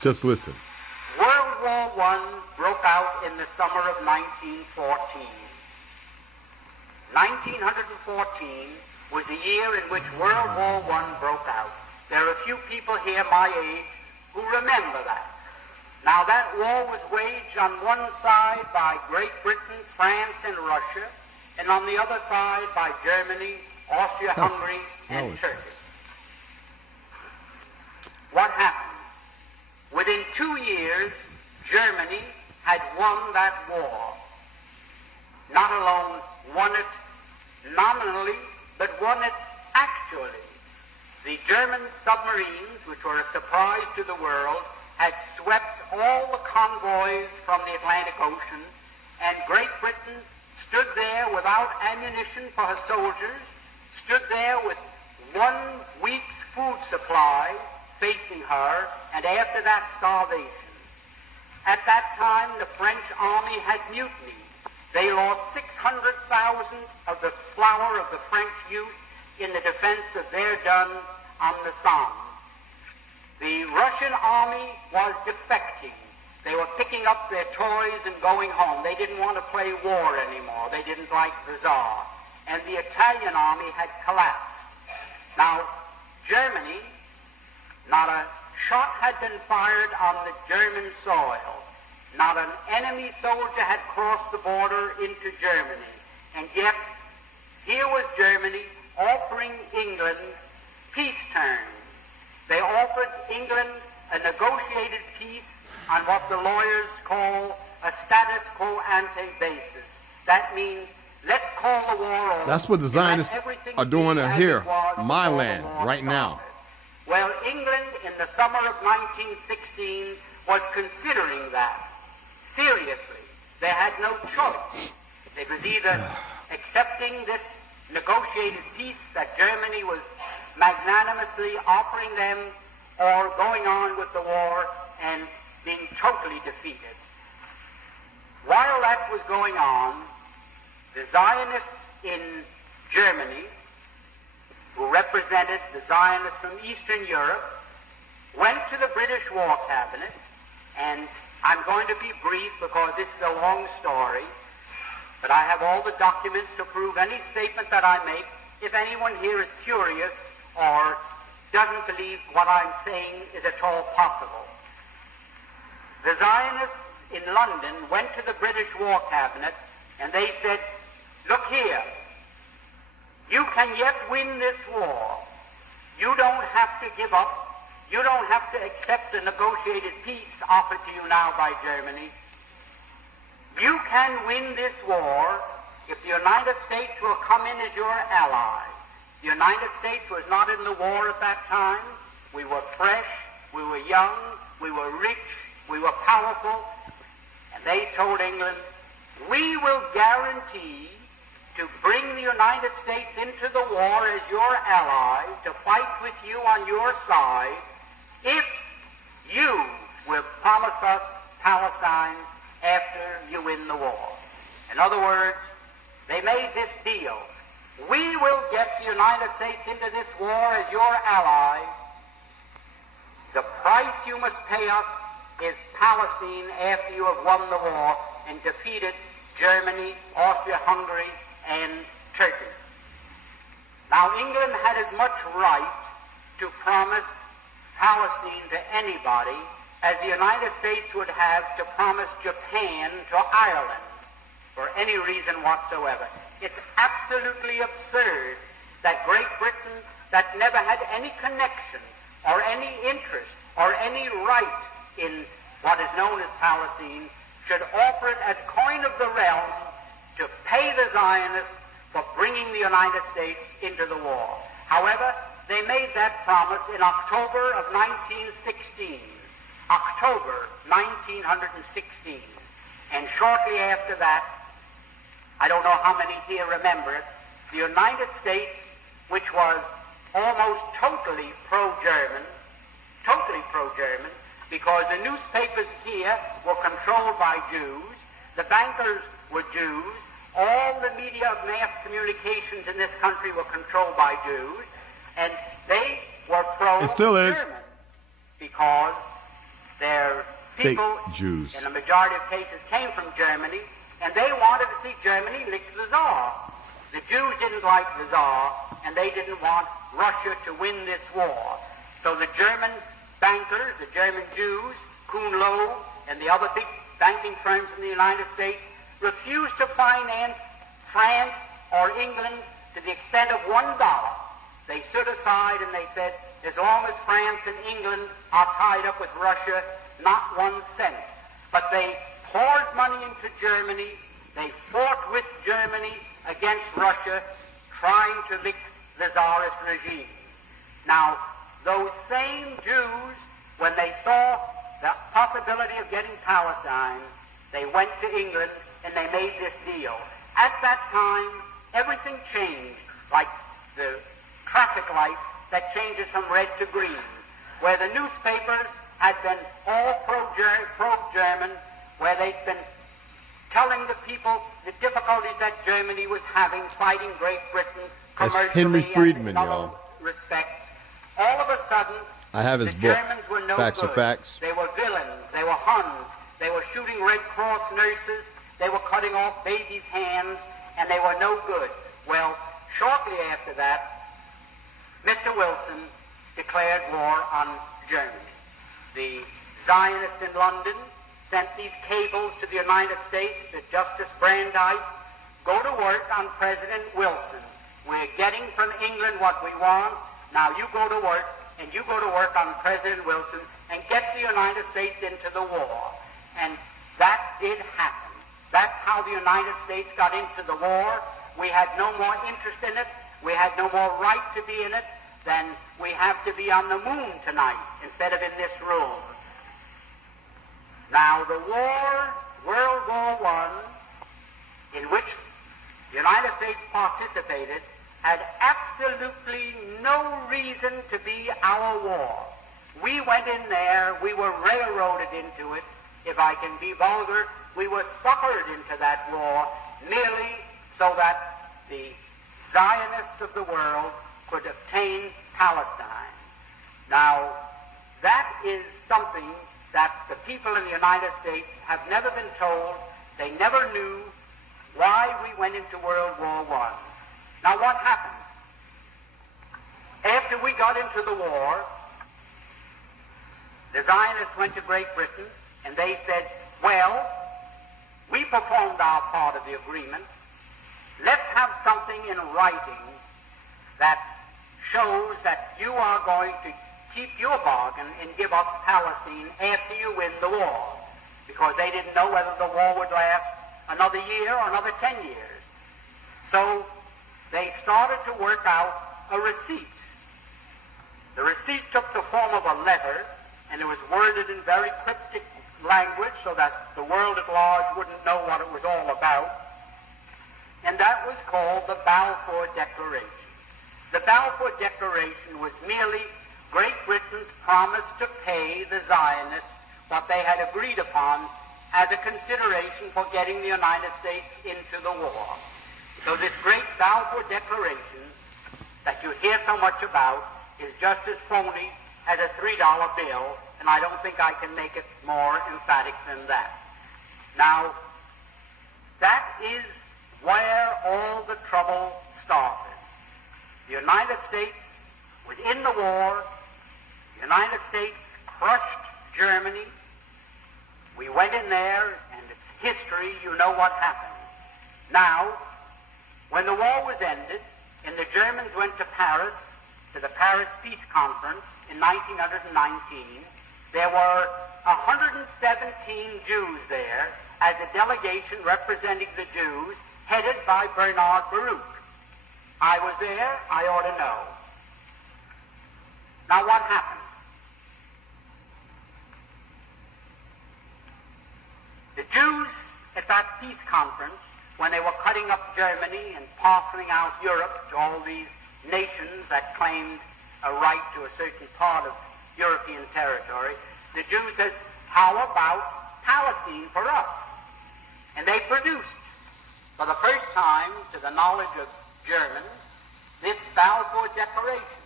Just listen. World War I broke out in the summer of 1914. 1914 was the year in which World War I broke out. There are a few people here my age who remember that. Now, that war was waged on one side by Great Britain, France, and Russia, and on the other side by Germany, Austria-Hungary, and Turkey. What happened? Within 2 years, Germany had won that war. Not alone won it nominally, but won it actually. The German submarines, which were a surprise to the world, had swept all the convoys from the Atlantic Ocean, and Great Britain stood there without ammunition for her soldiers, stood there with 1 week's food supply facing her, and after that, starvation. At that time, the French army had mutinied. They lost 600,000 of the flower of the French youth in the defense of Verdun on the Somme. The Russian army was defecting. They were picking up their toys and going home. They didn't want to play war anymore. They didn't like the Tsar. And the Italian army had collapsed. Now, Germany, not a shot had been fired on the German soil. Not an enemy soldier had crossed the border into Germany. And yet, here was Germany offering England peace terms. They offered England a negotiated peace on what the lawyers call a status quo ante basis. That means let's call the war over. That's what the Zionists are doing here, my land, right now. Well, England in the summer of 1916 was considering that seriously. They had no choice. It was either accepting this negotiated peace that Germany was magnanimously offering them, or going on with the war and being totally defeated. While that was going on, the Zionists in Germany, who represented the Zionists from Eastern Europe, went to the British War Cabinet, and I'm going to be brief because this is a long story, but I have all the documents to prove any statement that I make. If anyone here is curious or doesn't believe what I'm saying is at all possible. The Zionists in London went to the British War Cabinet and they said, look here, you can yet win this war. You don't have to give up. You don't have to accept the negotiated peace offered to you now by Germany. You can win this war if the United States will come in as your ally. The United States was not in the war at that time. We were fresh, we were young, we were rich, we were powerful. And they told England, we will guarantee to bring the United States into the war as your ally, to fight with you on your side, if you will promise us Palestine after you win the war. In other words, they made this deal. We will get the United States into this war as your ally. The price you must pay us is Palestine after you have won the war and defeated Germany, Austria-Hungary, and Turkey. Now, England had as much right to promise Palestine to anybody as the United States would have to promise Japan to Ireland for any reason whatsoever. It's absolutely absurd that Great Britain, that never had any connection or any interest or any right in what is known as Palestine, should offer it as coin of the realm to pay the Zionists for bringing the United States into the war. However, they made that promise in October of 1916. October 1916. And shortly after that, I don't know how many here remember it, the United States, which was almost totally pro-German, because the newspapers here were controlled by Jews, the bankers were Jews, all the media of mass communications in this country were controlled by Jews, and they were pro-German. It still is. Because Their Fake people, Jews. in the majority of cases, came from Germany, and they wanted to see Germany lick the Tsar. The Jews didn't like the Tsar, and they didn't want Russia to win this war. So the German bankers, the German Jews, Kuhn Loeb, and the other big banking firms in the United States refused to finance France or England to the extent of $1. They stood aside and they said, as long as France and England are tied up with Russia, not 1 cent. But they poured money into Germany. They fought with Germany against Russia, trying to lick the Tsarist regime. Now, those same Jews, when they saw the possibility of getting Palestine, they went to England and they made this deal. At that time, everything changed, like the traffic light that changes from red to green, where the newspapers had been all pro-German, where they'd been telling the people the difficulties that Germany was having fighting Great Britain commercially. That's Henry Freedman, and in other y'all. respects. All of a sudden, I have his the book, Germans were no Facts good. Are Facts. They were villains. They were Huns. They were shooting Red Cross nurses. They were cutting off babies' hands, and they were no good. Well, shortly after that, Mr. Wilson declared war on Germany. The Zionists in London sent these cables to the United States to Justice Brandeis, go to work on President Wilson. We're getting from England what we want. Now you go to work, and you go to work on President Wilson and get the United States into the war. And that did happen. That's how the United States got into the war. We had no more interest in it. We had no more right to be in it than we have to be on the moon tonight instead of in this room. Now the war, World War I, in which the United States participated, had absolutely no reason to be our war. We went in there, we were railroaded into it. If I can be vulgar, we were suckered into that war merely so that the Zionists of the world could obtain Palestine. Now, that is something that the people in the United States have never been told. They never knew why we went into World War I. Now, what happened? After we got into the war, the Zionists went to Great Britain and they said, well, we performed our part of the agreement. Let's have something in writing that shows that you are going to keep your bargain and give us Palestine after you win the war, because they didn't know whether the war would last another year or another 10 years. So they started to work out a receipt. The receipt took the form of a letter, and it was worded in very cryptic language so that the world at large wouldn't know what it was all about. And that was called the Balfour Declaration. The Balfour Declaration was merely Great Britain's promise to pay the Zionists what they had agreed upon as a consideration for getting the United States into the war. So this great Balfour Declaration that you hear so much about is just as phony as a $3 bill, and I don't think I can make it more emphatic than that. Now, that is where all the trouble started. The United States was in the war. The United States crushed Germany. We went in there, and it's history. You know what happened. Now, when the war was ended, and the Germans went to Paris, to the Paris Peace Conference in 1919, there were 117 Jews there as a delegation representing the Jews, headed by Bernard Baruch. I was there, I ought to know. Now what happened? The Jews at that peace conference, when they were cutting up Germany and parceling out Europe to all these nations that claimed a right to a certain part of European territory, the Jews said, how about Palestine for us? And they produced, for the first time, to the knowledge of Germans, this Balfour Declaration.